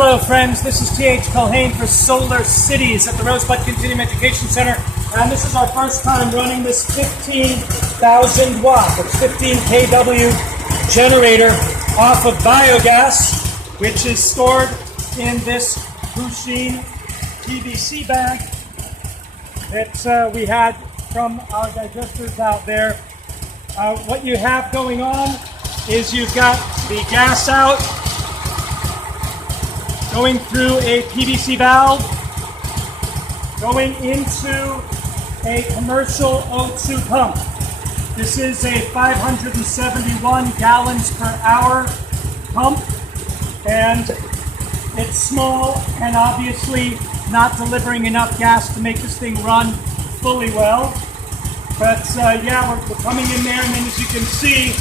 Hello friends, this is T.H. Culhane for Solar Cities at the Rosebud Continuum Education Center, and this is our first time running this 15,000 watt, it's 15 kW generator off of biogas, which is stored in this Pusheen PVC bag that we had from our digesters out there. What you have going on is you've got the gas out going through a PVC valve, going into a commercial O2 pump. This is a 571 gallons per hour pump, and it's small and obviously not delivering enough gas to make this thing run fully well. But yeah, we're coming in there, and then as you can see,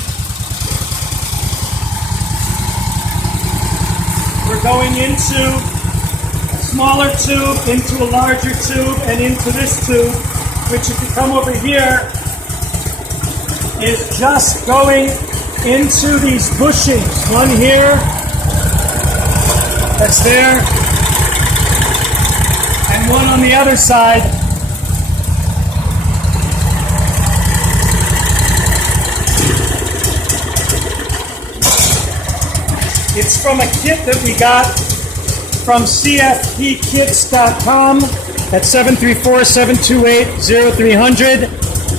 we're going into a smaller tube, into a larger tube, and into this tube, which if you come over here, is just going into these bushings. One here, that's there, and one on the other side. It's from a kit that we got from cfpkits.com at 734-728-0300.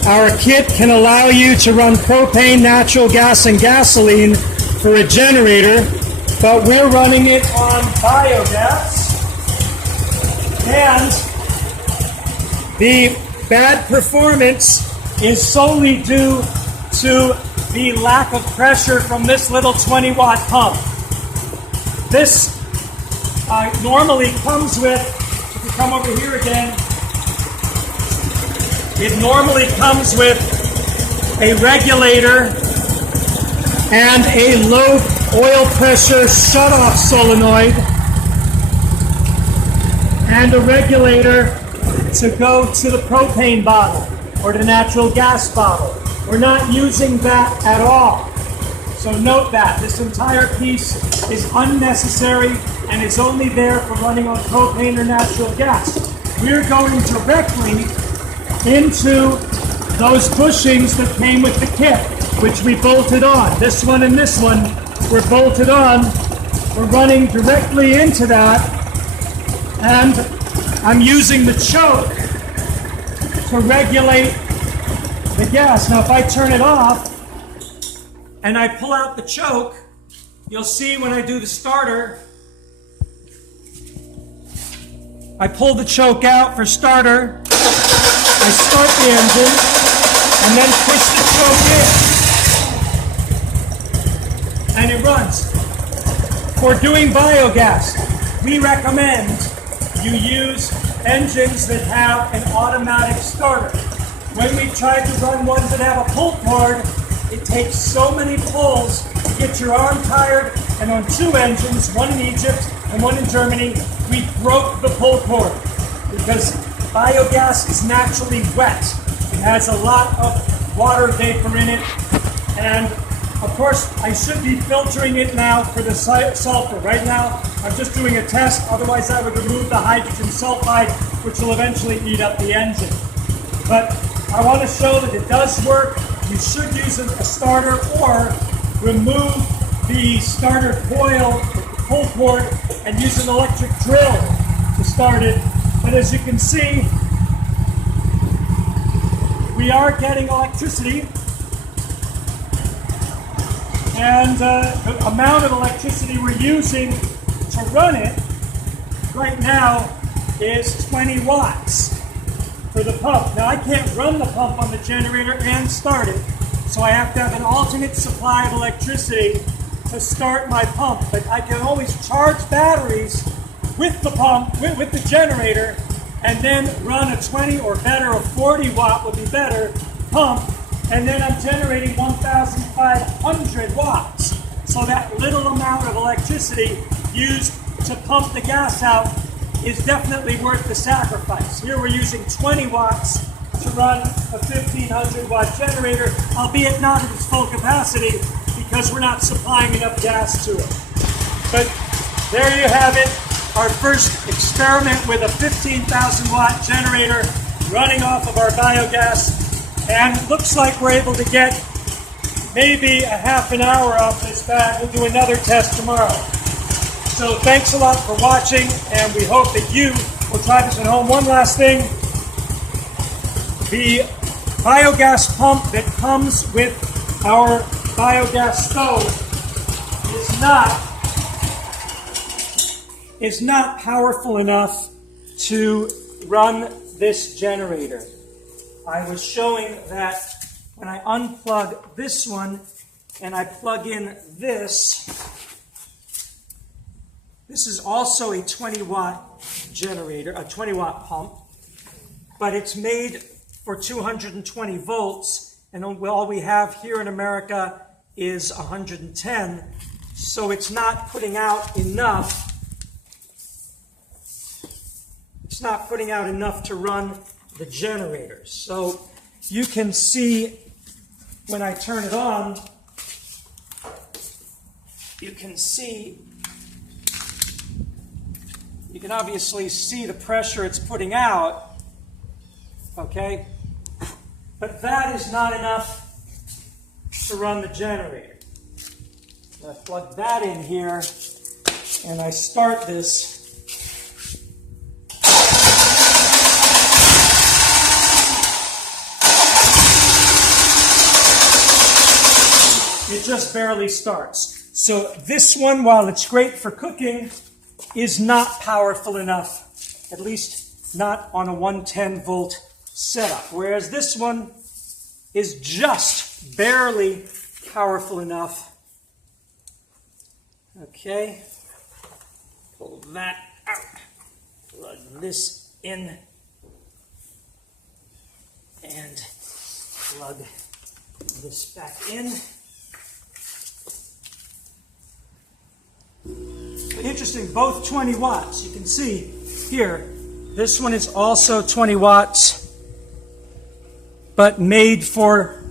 Our kit can allow you to run propane, natural gas, and gasoline for a generator, but we're running it on biogas. And the bad performance is solely due to the lack of pressure from this little 20-watt pump. This normally comes with, if you come over here again, it normally comes with a regulator and a low oil pressure shutoff solenoid and a regulator to go to the propane bottle or the natural gas bottle. We're not using that at all. So note that this entire piece is unnecessary and is only there for running on propane or natural gas. We're going directly into those bushings that came with the kit, which we bolted on. This one and this one were bolted on. We're running directly into that, and I'm using the choke to regulate the gas. Now if I turn it off and I pull out the choke, you'll see when I do the starter, I pull the choke out for starter, I start the engine, and then push the choke in, and it runs. For doing biogas, we recommend you use engines that have an automatic starter. When we tried to run ones that have a pull cord, it takes so many pulls to get your arm tired, and on two engines, one in Egypt and one in Germany, we broke the pull cord because biogas is naturally wet. It has a lot of water vapor in it, and of course I should be filtering it now for the sulfur. Right now I'm just doing a test, otherwise I would remove the hydrogen sulfide, which will eventually eat up the engine. But I want to show that it does work. You should use a starter or remove the starter coil, the pull cord, and use an electric drill to start it. But as you can see, we are getting electricity, and the amount of electricity we're using to run it right now is 20 watts. For the pump. Now I can't run the pump on the generator and start it, so I have to have an alternate supply of electricity to start my pump. But I can always charge batteries with the pump, with the generator, and then run a 20 or better, or 40 watt would be better, pump, and then I'm generating 1,500 watts. So that little amount of electricity used to pump the gas out is definitely worth the sacrifice. Here we're using 20 watts to run a 1,500 watt generator, albeit not at its full capacity because we're not supplying enough gas to it. But There you have it, our first experiment with a 15,000 watt generator running off of our biogas, and looks like we're able to get maybe a half an hour off this bag. We'll do another test tomorrow. So thanks a lot for watching, and we hope that you will try this at home. One last thing, the biogas pump that comes with our biogas stove is not powerful enough to run this generator. I was showing that when I unplug this one and I plug in this, this is also a 20 watt generator, a 20 watt pump, but it's made for 220 volts, and all we have here in America is 110, so it's not putting out enough. It's not putting out enough to run the generator. So you can see when I turn it on, you can obviously see the pressure it's putting out, okay? But that is not enough to run the generator. I plug that in here and I start this. It just barely starts. So this one, while it's great for cooking, is not powerful enough, at least not on a 110 volt setup. Whereas this one is just barely powerful enough. Okay, pull that out, plug this in, and plug this back in. Interesting, both 20 watts. You can see here, this one is also 20 watts, but made for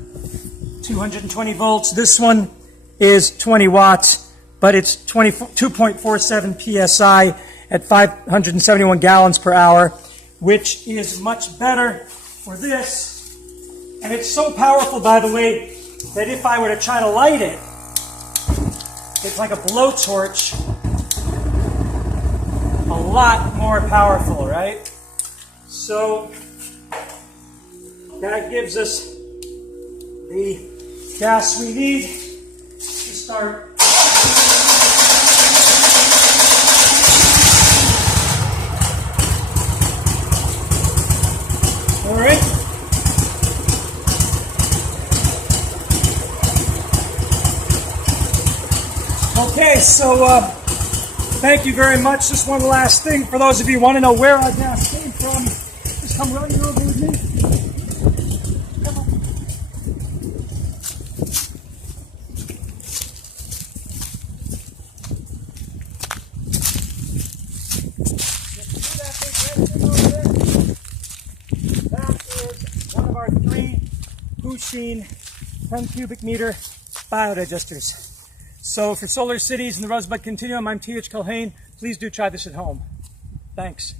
220 volts. This one is 20 watts, but it's 2.47 psi at 571 gallons per hour, which is much better for this. And it's so powerful, by the way, that if I were to try to light it, it's like a blowtorch. A lot more powerful, right? So that gives us the gas we need to start. All right. Okay, so thank you very much. Just one last thing. For those of you who want to know where our gas came from, just come running over with me. Come on. That is one of our 3 Pusheen 10 cubic meter biodigesters. So for Solar Cities and the Rosebud Continuum, I'm T.H. Culhane. Please do try this at home. Thanks.